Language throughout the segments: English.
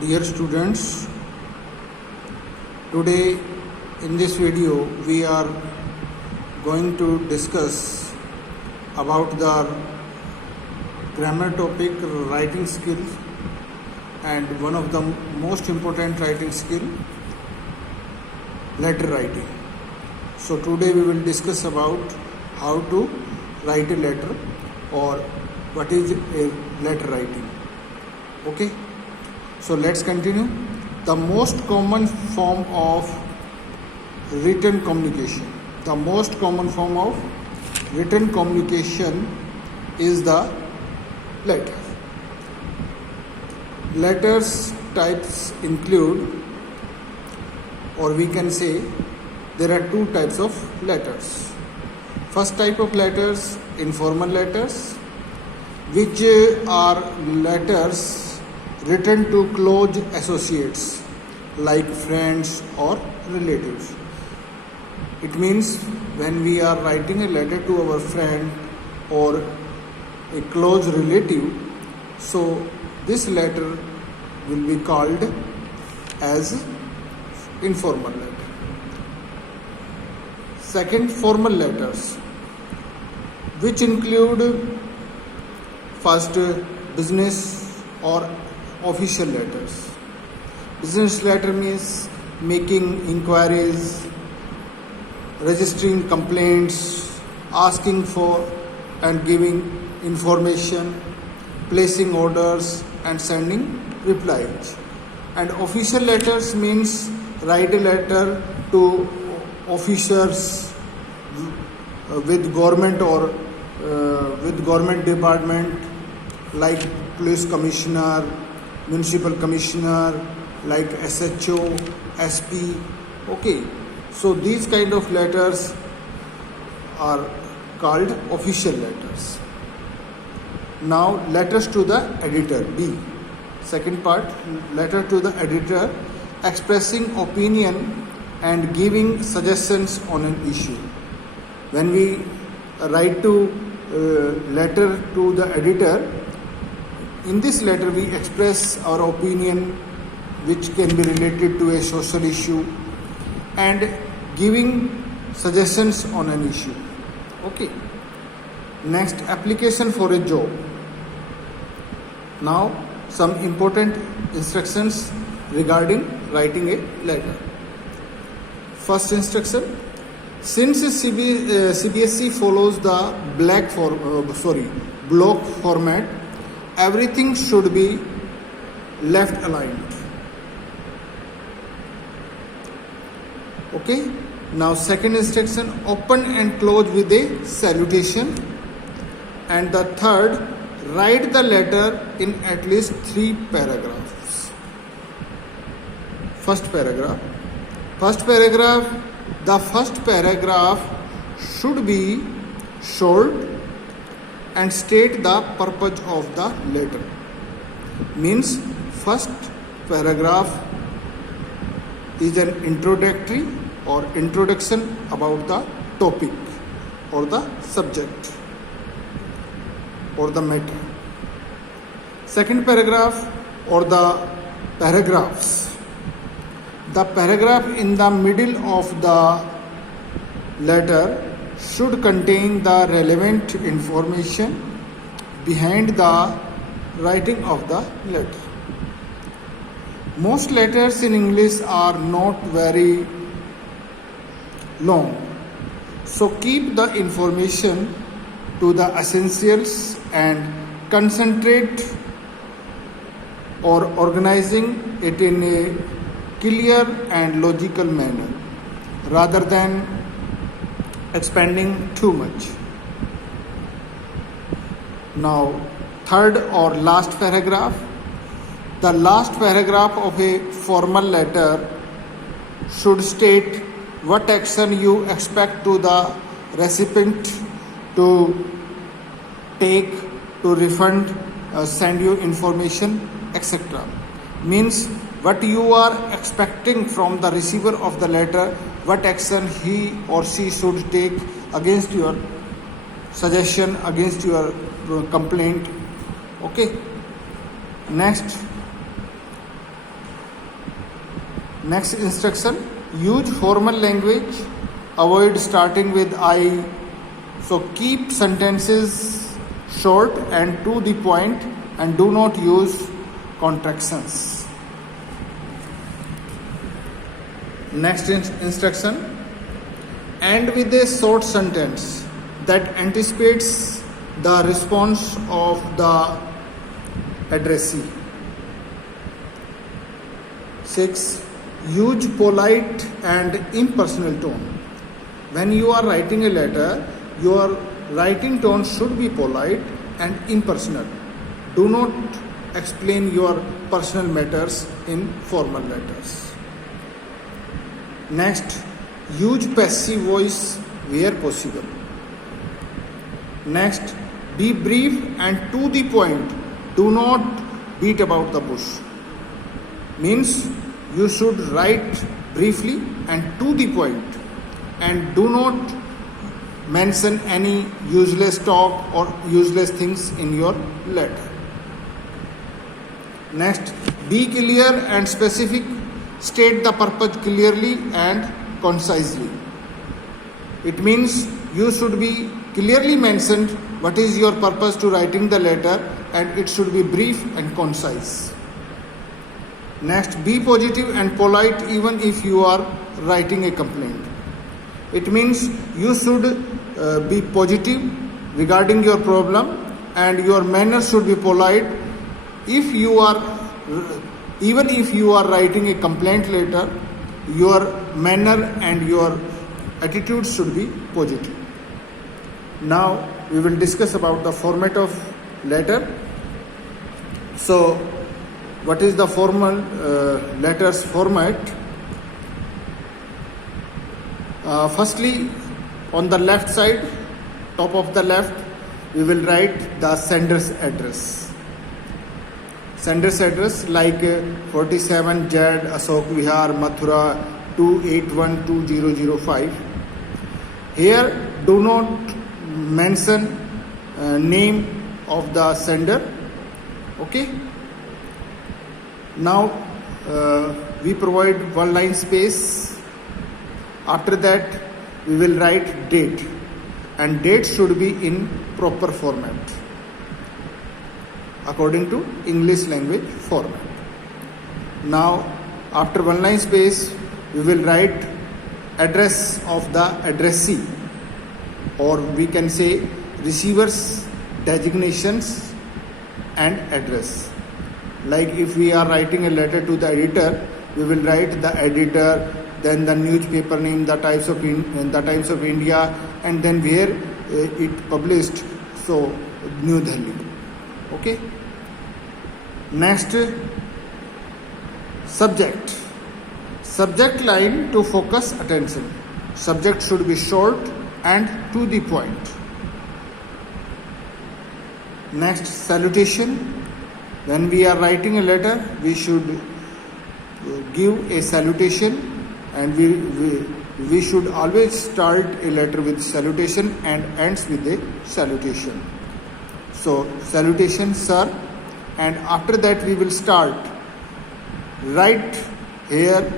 Dear students, today in this video we are going to discuss about the grammar topic writing skill, and one of the most important writing skill, letter writing. So today we will discuss about how to write a letter or what is a letter writing. Okay, so let's continue. The most common form of written communication. The most common form of written communication is the letter. Letters types include, or we can say there are two types of letters. First type of letters, informal letters, which are letters written to close associates like friends or relatives. It means when we are writing a letter to our friend or a close relative, so this letter will be called as informal letter. Second, formal letters, which include first business or official letters. Business letter means making inquiries, registering complaints, asking for and giving information, placing orders and sending replies. And official letters means write a letter to officers with government or with government department like police commissioner, municipal commissioner, like SHO, SP. Okay, so these kind of letters are called official letters. Now letters to the editor, B. Second part, letter to the editor expressing opinion and giving suggestions on an issue. When we write to letter to the editor, in this letter we express our opinion which can be related to a social issue and giving suggestions on an issue. Okay. Next, application for a job. Now some important instructions regarding writing a letter. First instruction, since CBSE follows the block format, everything should be left aligned. Okay. Now second instruction, open and close with a salutation. And the third, write the letter in at least 3 paragraphs. First paragraph, the first paragraph should be short and state the purpose of the letter. Means first paragraph is an introductory or introduction about the topic or the subject or the matter. Second paragraph or the paragraphs. The paragraph in the middle of the letter should contain the relevant information behind the writing of the letter. Most letters in English are not very long, so keep the information to the essentials and concentrate or organizing it in a clear and logical manner rather than expanding too much. Now, third or last paragraph. The last paragraph of a formal letter should state what action you expect to the recipient to take to refund, send you information, etc. Means what you are expecting from the receiver of the letter, what action he or she should take against your suggestion, against your complaint. Okay. Next, Next instruction, use formal language, avoid starting with I. So keep sentences short and to the point and do not use contractions. Next instruction, end with a short sentence that anticipates the response of the addressee. 6. Use polite and impersonal tone. When you are writing a letter, your writing tone should be polite and impersonal. Do not explain your personal matters in formal letters. Next, use passive voice where possible. Next, be brief and to the point. Do not beat about the bush. Means you should write briefly and to the point, and do not mention any useless talk or useless things in your letter. Next, be clear and specific. State the purpose clearly and concisely. It means you should be clearly mentioned what is your purpose to writing the letter, and it should be brief and concise. Next, be positive and polite even if you are writing a complaint. It means you should be positive regarding your problem, and your manner should be polite. Even if you are writing a complaint letter, your manner and your attitude should be positive. Now we will discuss about the format of letter. So what is the formal letters format? Firstly, on the left side, top of the left, we will write the sender's address. Sender's address like 47 Jad Ashok Vihar, Mathura 28120005. Here, do not mention name of the sender. Okay. Now we provide one line space. After that, we will write date, and date should be in proper format according to English language format. Now, after one line space, we will write address of the addressee, or we can say receiver's designations and address. Like if we are writing a letter to the editor, we will write the editor, then the newspaper name, the Times of India, and then where it published, so New Delhi. Okay. Next, subject. Subject line to focus attention. Subject should be short and to the point. Next, salutation. When we are writing a letter, we should give a salutation, and we should always start a letter with salutation and ends with a salutation. So, salutation, sir, and after that we will start. Write here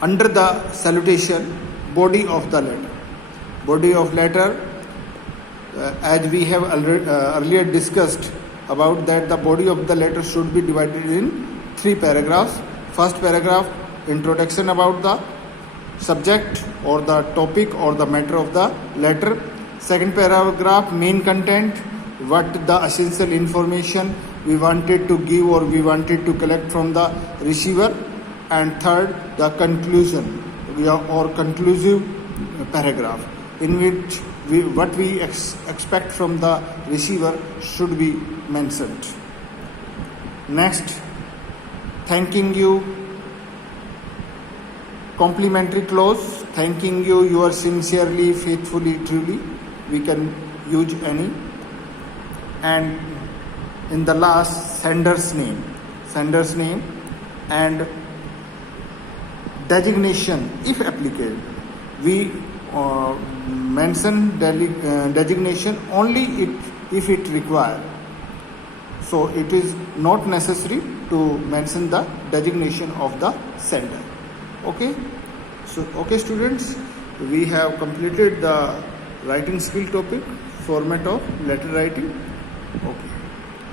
under the salutation body of the letter. Body of letter, as we have earlier discussed about that, the body of the letter should be divided in 3 paragraphs. First paragraph, introduction about the subject or the topic or the matter of the letter. Second paragraph, main content, what the essential information we wanted to give or we wanted to collect from the receiver. And third, the conclusion or conclusive paragraph, in which what we expect from the receiver should be mentioned. Next, thanking you, complimentary clause, thanking you, yours sincerely, faithfully, truly. We can use any. And in the last, sender's name and designation, if applicable. We mention designation only if it required. So it is not necessary to mention the designation of the sender. Okay. So okay students, we have completed the writing skill topic, format of letter writing. Okay.